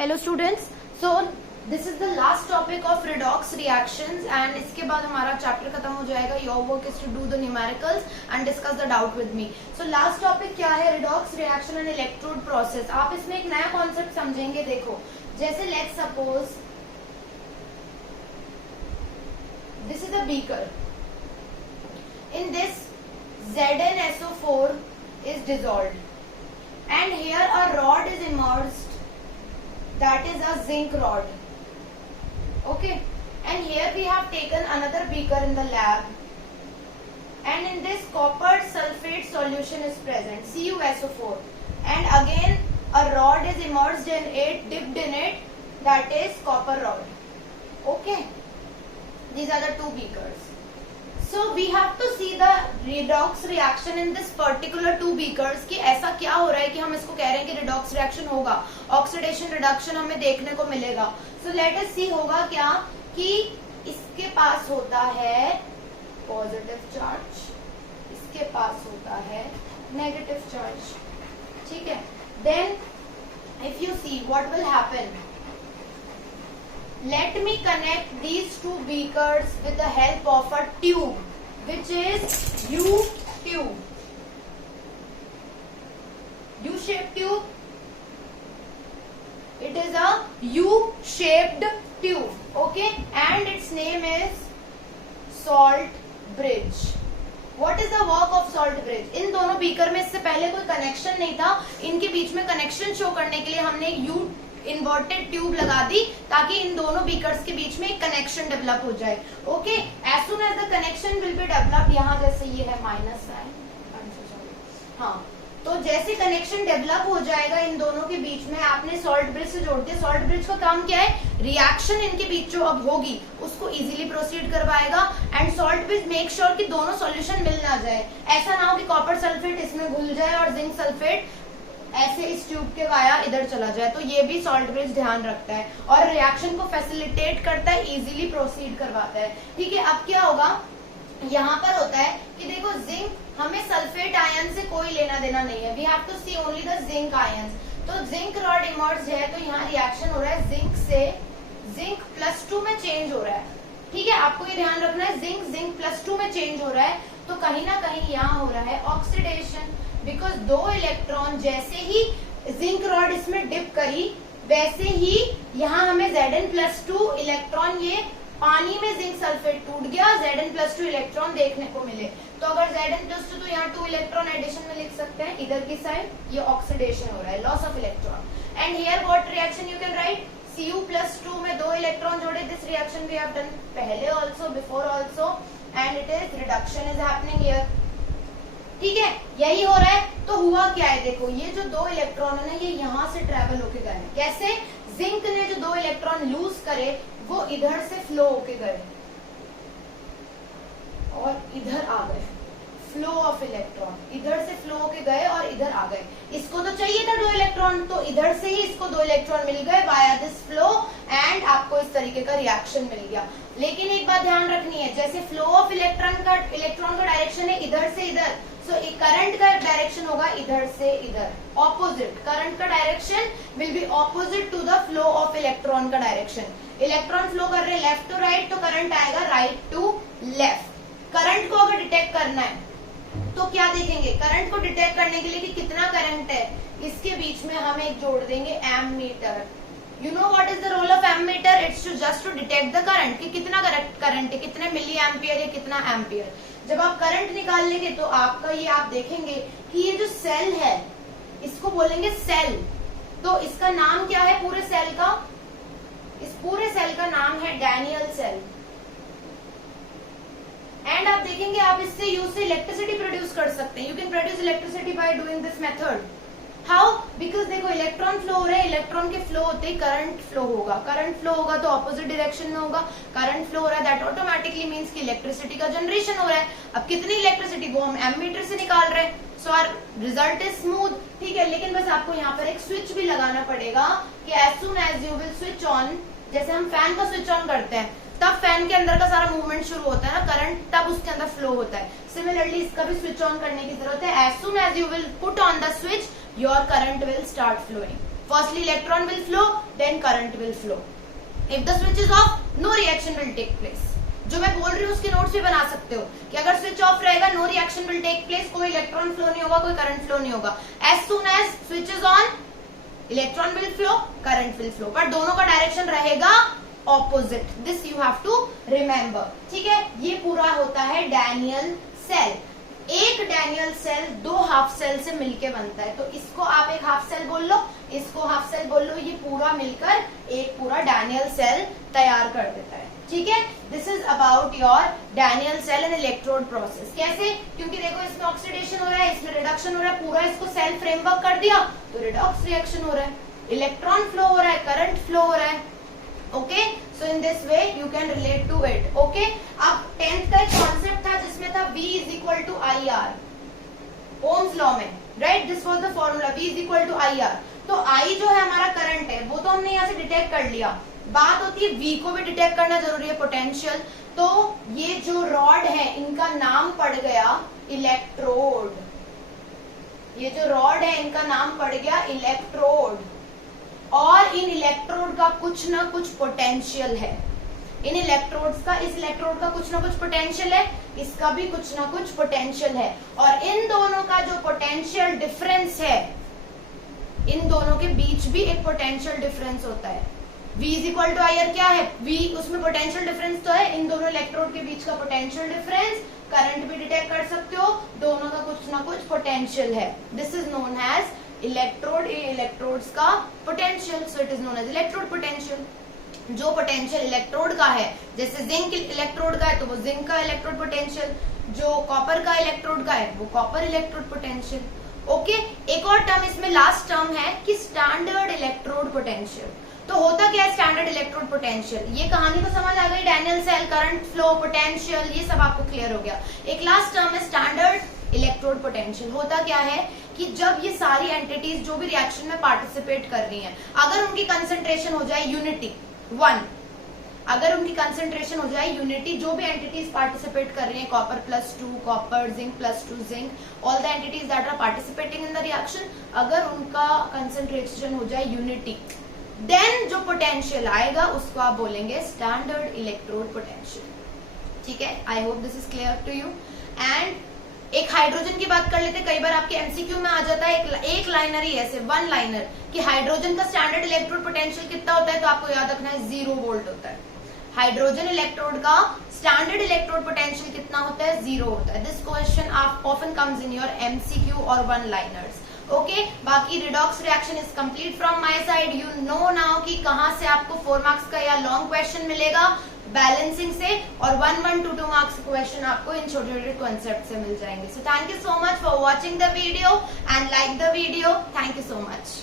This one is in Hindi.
Hello students, so this is the last topic of redox reactions and इसके बाद हमारा चैप्टर खत्म हो जाएगा. Your work is to do the numericals and discuss the doubt with me. So last topic क्या है? Redox reaction and electrode process. आप इसमें एक नया कॉन्सेप्ट समझेंगे. देखो, जैसे let's suppose this is a beaker. In this ZnSO4 is dissolved and here a rod is immersed, that is a zinc rod. Okay, and here we have taken another beaker in the lab and in this copper sulfate solution is present, CuSO4, and again a rod is immersed in it, dipped in it, that is copper rod. Okay, these are the two beakers. So we have to see the redox reaction in this particular two beakers कि ऐसा क्या हो रहा है कि हम इसको कह रहे हैं कि redox reaction होगा, ऑक्सीडेशन रिडक्शन हमें देखने को मिलेगा. So let us see होगा क्या कि इसके पास होता है पॉजिटिव चार्ज, इसके पास होता है नेगेटिव चार्ज. ठीक है, then if you see what will happen, let me connect these two beakers with the help of a tube, which is U tube, U-shaped tube. It is a U-shaped tube, okay, and its name is salt bridge. What is the work of salt bridge? इन दोनों बीकर में इससे पहले कोई कनेक्शन नहीं था. इनके बीच में कनेक्शन शो करने के लिए हमने U इन्वर्टेड ट्यूब लगा दी ताकि इन दोनों बीकर्स के बीच में एक कनेक्शन डेवलप हो जाए. Okay, as soon as the connection will be developed, यहाँ जैसे ये है माइनस साइन, हाँ, तो जैसे कनेक्शन डेवलप हो जाएगा इन दोनों के बीच में, आपने सॉल्ट ब्रिज से जोड़ दिया. सॉल्ट ब्रिज का काम क्या है? रिएक्शन इनके बीच जो अब होगी उसको इजीली प्रोसीड करवाएगा. And salt bridge make sure कि दोनों सॉल्यूशन मिल ना जाए. ऐसा ना हो कि कॉपर सल्फेट इसमें घुल जाए और जिंक सल्फेट ऐसे इस ट्यूब के वाया इधर चला जाए. तो ये भी सॉल्ट ब्रिज ध्यान रखता है और रिएक्शन को फैसिलिटेट करता है, इजीली प्रोसीड करवाता है. ठीक है, अब क्या होगा, यहाँ पर होता है कि देखो जिंक, हमें सल्फेट आयन से कोई लेना देना नहीं है. We have to see only the zinc ions. तो जिंक रॉड इमर्ज है, तो यहाँ रिएक्शन हो रहा है जिंक से जिंक +2 में चेंज हो रहा है. ठीक है, आपको ये ध्यान रखना है, जिंक +2 में चेंज हो रहा है. तो कहीं ना कहीं यहाँ हो रहा है ऑक्सीडेशन, बिकॉज दो इलेक्ट्रॉन जैसे ही जिंक रॉड इसमें डिप करी वैसे ही यहाँ हमें Zn+2 इलेक्ट्रॉन, ये पानी में जिंक सल्फेट टूट गया, Zn+2 इलेक्ट्रॉन देखने को मिले. तो अगर Zn+2 तो यहाँ 2 इलेक्ट्रॉन एडिशन में लिख सकते हैं. इधर की साइड ये ऑक्सीडेशन हो रहा है, loss of electron. And here what reaction you can write, Cu+2 में 2 इलेक्ट्रॉन जोड़े. This reaction we have done पहले also, before also, and it is reduction is happening here. ठीक है, यही हो रहा है. तो हुआ क्या है, देखो ये जो 2 इलेक्ट्रॉन है ना, ये यहाँ से ट्रेवल होके गए. कैसे? जिंक ने जो 2 इलेक्ट्रॉन लूज करे वो इधर से फ्लो होके गए और इधर आ गए. फ्लो ऑफ इलेक्ट्रॉन, इधर से फ्लो होके गए और इधर आ गए. इसको तो चाहिए था 2 इलेक्ट्रॉन, तो इधर से ही इसको 2 इलेक्ट्रॉन मिल गए वाया दिस फ्लो, एंड आपको इस तरीके का रिएक्शन मिल गया. लेकिन एक बात ध्यान रखनी है, जैसे फ्लो ऑफ इलेक्ट्रॉन का डायरेक्शन है इधर से इधर, सो करंट का डायरेक्शन होगा इधर से इधर, ऑपोजिट. करंट का direction will be opposite to the flow of electron का डायरेक्शन. इलेक्ट्रॉन फ्लो कर रहे हैं लेफ्ट टू राइट, तो करंट आएगा राइट टू लेफ्ट. करंट को अगर डिटेक्ट करना है तो क्या देखेंगे, करंट को डिटेक्ट करने के लिए कि कितना करंट है, इसके बीच में हम एक जोड़ देंगे ammeter. You know what is the role of ammeter? It's to just to detect the current, कि कितना करंट है, कितने मिली एम्पियर या कितना एम्पियर. जब आप करंट निकाल लेंगे तो आपका ये आप देखेंगे कि ये जो सेल है इसको बोलेंगे सेल. तो इसका नाम क्या है पूरे सेल का? इस पूरे सेल का नाम है डैनियल सेल. एंड आप देखेंगे आप इससे यूज से इलेक्ट्रिसिटी प्रोड्यूस कर सकते हैं. You can produce electricity by doing this method. How? Because देखो इलेक्ट्रॉन फ्लो हो रहे हैं, इलेक्ट्रॉन के फ्लो होते ही करंट फ्लो होगा. करंट फ्लो होगा तो ऑपोजिट डायरेक्शन में होगा. करंट फ्लो हो रहा है दैट ऑटोमेटिकली मींस कि इलेक्ट्रिसिटी का जनरेशन हो रहा है. अब कितनी इलेक्ट्रिसिटी वो हम एमीटर से निकाल रहे हैं. So our result is smooth. ठीक है, लेकिन बस आपको यहाँ पर एक स्विच भी लगाना पड़ेगा कि as soon as you will switch on, जैसे हम फैन का स्विच ऑन करते हैं तब फैन के अंदर का सारा मूवमेंट शुरू होता है ना, करंट तब उसके अंदर फ्लो होता है. सिमिलरली इसका भी स्विच ऑन करने की जरूरत है. As soon as you will put on the switch your current will start flowing. Firstly electron will flow, then current will flow. If the switch is off, no reaction will take place. जो मैं बोल रही हूँ उसके नोट्स भी बना सकते हो कि अगर स्विच ऑफ रहेगा no reaction will take place, कोई इलेक्ट्रॉन फ्लो नहीं होगा, कोई करंट फ्लो नहीं होगा. As soon as switch is on, electron will flow, current will flow, पर दोनों का डायरेक्शन रहेगा opposite. This you have to remember. ठीक है, ये पूरा होता है डैनियल सेल. एक डैनियल सेल दो हाफ सेल से मिलके बनता है, तो इसको आप एक हाफ सेल बोल लो, इसको हाफ सेल बोल लो, ये पूरा मिलकर एक पूरा डैनियल सेल तैयार कर देता है. ठीक है, this is about your Daniel cell and electrode process. कैसे? क्योंकि देखो इसमें ऑक्सीडेशन हो रहा है, इसमें रिडक्शन हो रहा है, पूरा इसको सेल फ्रेमवर्क कर दिया तो रिडॉक्स रिएक्शन हो रहा है, इलेक्ट्रॉन फ्लो हो रहा है, करंट फ्लो हो रहा है. Okay, so in this way you can relate to it. Okay, अब 10th का एक कॉन्सेप्ट था जिसमें था V is equal to I R, Ohm's law में, right? This was the formula, V is equal to I R. तो I जो है हमारा करंट है, वो तो हमने यहाँ से डिटेक्ट कर लिया. बात होती है V को भी डिटेक्ट करना जरूरी है, पोटेंशियल. तो ये जो रॉड है इनका नाम पड़ गया इलेक्ट्रोड. ये जो रॉड है इनका नाम पड़ गया इलेक्ट्रोड. और इन इलेक्ट्रोड का कुछ ना कुछ पोटेंशियल है. इन इलेक्ट्रोड्स का, इस इलेक्ट्रोड का कुछ ना कुछ पोटेंशियल है, इसका भी कुछ ना कुछ पोटेंशियल है. और इन दोनों का जो पोटेंशियल डिफरेंस है, इन दोनों के बीच भी एक पोटेंशियल डिफरेंस होता है. V is equal to I R क्या है? V, उसमें पोटेंशियल डिफरेंस तो है, इन दोनों इलेक्ट्रोड के बीच का पोटेंशियल डिफरेंस. करंट भी डिटेक्ट कर सकते हो, दोनों का कुछ ना कुछ पोटेंशियल है. This is known as electrode. Electrodes का potential, so it is known as electrode potential. जो पोटेंशियल इलेक्ट्रोड का है, जैसे जिंक इलेक्ट्रोड का है तो वो जिंक का इलेक्ट्रोड पोटेंशियल, जो कॉपर का इलेक्ट्रोड का है वो कॉपर इलेक्ट्रोड पोटेंशियल. ओके, एक और टर्म इसमें लास्ट टर्म है कि स्टैंडर्ड इलेक्ट्रोड पोटेंशियल. तो होता क्या है स्टैंडर्ड इलेक्ट्रोड पोटेंशियल? ये कहानी तो समझ आ गई, Daniel cell, current flow, potential, ये सब आपको क्लियर हो गया. एक लास्ट टर्म है स्टैंडर्ड इलेक्ट्रोड पोटेंशियल. होता क्या है कि जब ये सारी एंटिटीज जो भी रिएक्शन में पार्टिसिपेट कर रही हैं, अगर उनकी कंसंट्रेशन हो जाए यूनिटी 1, अगर उनकी कंसंट्रेशन हो जाए यूनिटी, जो भी एंटिटीज पार्टिसिपेट कर रही हैं, copper +2 copper, zinc +2 zinc, all the entities that are participating in the reaction, अगर उनका कंसंट्रेशन हो जाए यूनिटी, देन जो पोटेंशियल आएगा उसको आप बोलेंगे स्टैंडर्ड इलेक्ट्रोड पोटेंशियल. ठीक है, I hope this is clear to you. And एक हाइड्रोजन की बात कर लेते. कई बार आपके एमसीक्यू में आ जाता है एक लाइनर ही ऐसे, वन लाइनर, कि हाइड्रोजन का स्टैंडर्ड इलेक्ट्रोड पोटेंशियल कितना होता है, तो आपको याद रखना है 0 वोल्ट होता है. हाइड्रोजन इलेक्ट्रोड का स्टैंडर्ड इलेक्ट्रोड पोटेंशियल कितना होता है? 0 होता है. This question often comes in your MCQ और वन लाइनर्स. ओके, बाकी redox reaction is complete from my side. You know now कि कहां से आपको 4 मार्क्स का या लॉन्ग क्वेश्चन मिलेगा बैलेंसिंग से, और 1, 1, 2 मार्क्स क्वेश्चन आपको इन छोटे छोटे कॉन्सेप्ट से मिल जाएंगे. So thank you so much for watching the video and like the video. Thank you so much.